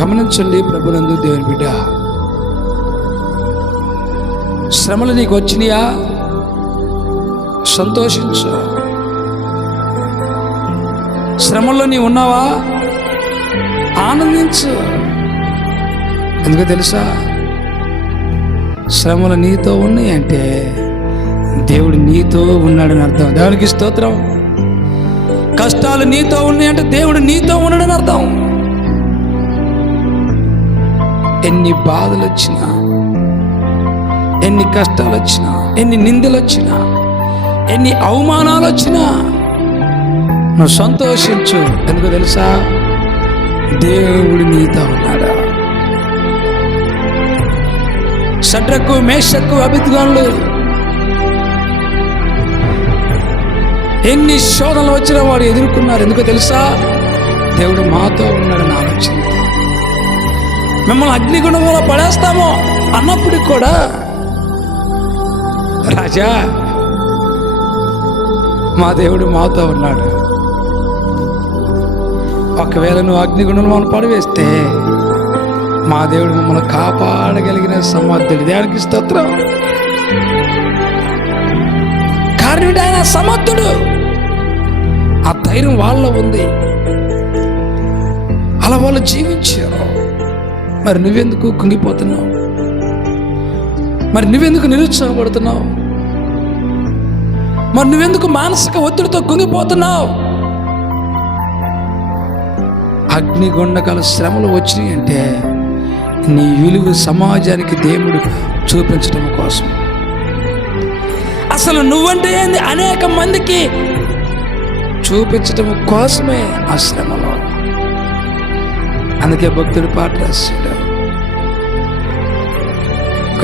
గమనించండి ప్రభునందు దేవుని బిడ్డ. శ్రమలు నీకు వచ్చినాయా? సంతోషించు. శ్రమల్లో నీ ఉన్నావా? ఆనందించు. ఎందుకో తెలుసా? శ్రమలు నీతో ఉన్నాయి అంటే దేవుడు నీతో ఉన్నాడని అర్థం. దేవునికి స్తోత్రం. కష్టాలు నీతో ఉన్నాయి అంటే దేవుడు నీతో ఉన్నాడని అర్థం. ఎన్ని బాధలు వచ్చినా ఎన్ని కష్టాలు వచ్చినా ఎన్ని నిందలు వచ్చినా ఎన్ని అవమానాలు వచ్చినా నువ్వు సంతోషించు. ఎందుకు తెలుసా? దేవుడు నీతో ఉన్నాడా? షడ్రకు మేషకు అభిద్గానులు ఎన్ని శోధనలు వచ్చినా వాడు ఎదుర్కొన్నారు. ఎందుకో తెలుసా? దేవుడు మాతో ఉన్నాడని ఆలోచన. మిమ్మల్ని అగ్నిగుణంలో పడేస్తామో అన్నప్పుడు కూడా రాజా మా దేవుడు మాతో ఉన్నాడు. ఒకవేళ నువ్వు అగ్నిగుణంలో మనం పడవేస్తే మా దేవుడు మిమ్మల్ని కాపాడగలిగిన సమర్థుడు. దేవునికి స్తోత్రం. కారణం ఆయన సమర్థుడు. ఆ ధైర్యం వాళ్ళ ఉంది. అలా వాళ్ళు జీవించారు. మరి నువ్వెందుకు కుంగిపోతున్నావు? మరి నువ్వెందుకు నిరుత్సాహపడుతున్నావు? మరి నువ్వెందుకు మానసిక ఒత్తిడితో కుంగిపోతున్నావు? అగ్నిగొండకాల శ్రమలు వచ్చినాయి అంటే నీ విలువ సమాజానికి దేవుడు చూపించడం కోసం. అసలు నువ్వంటే ఏంది అనేక మందికి చూపించడం కోసమే ఆ శ్రమలో. అందుకే భక్తుడు పాట రాశాడు.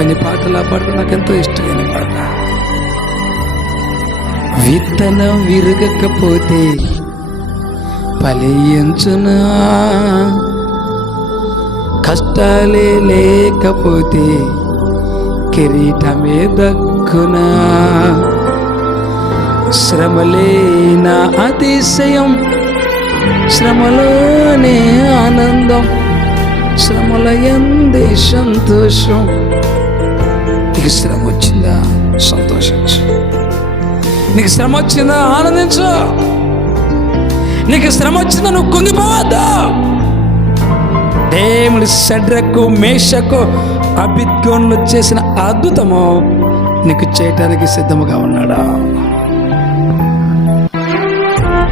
కొన్ని పాటలు ఆ పాటలు నాకు ఎంతో ఇష్టమైన పాట. విత్తనం విరగకపోతే ఫలించునా కష్టాలే లేకపోతే కిరీటమే దక్కునా? శ్రమలేన అతిశయం. శ్రమలోనే ఆనందం. శ్రమల ఎందే సంతోషం. నీకు శ్రమ వచ్చిందా? సంతోషించు. నీకు శ్రమ వచ్చిందా? ఆనందించు. నీకు శ్రమ వచ్చిందా? నువ్వు కుంగిపోవద్దా. దేవుడి షడ్రకు మేషకు అభిజ్ఞంలో చేసిన అద్భుతము నీకు చేయటానికి సిద్ధముగా ఉన్నాడా?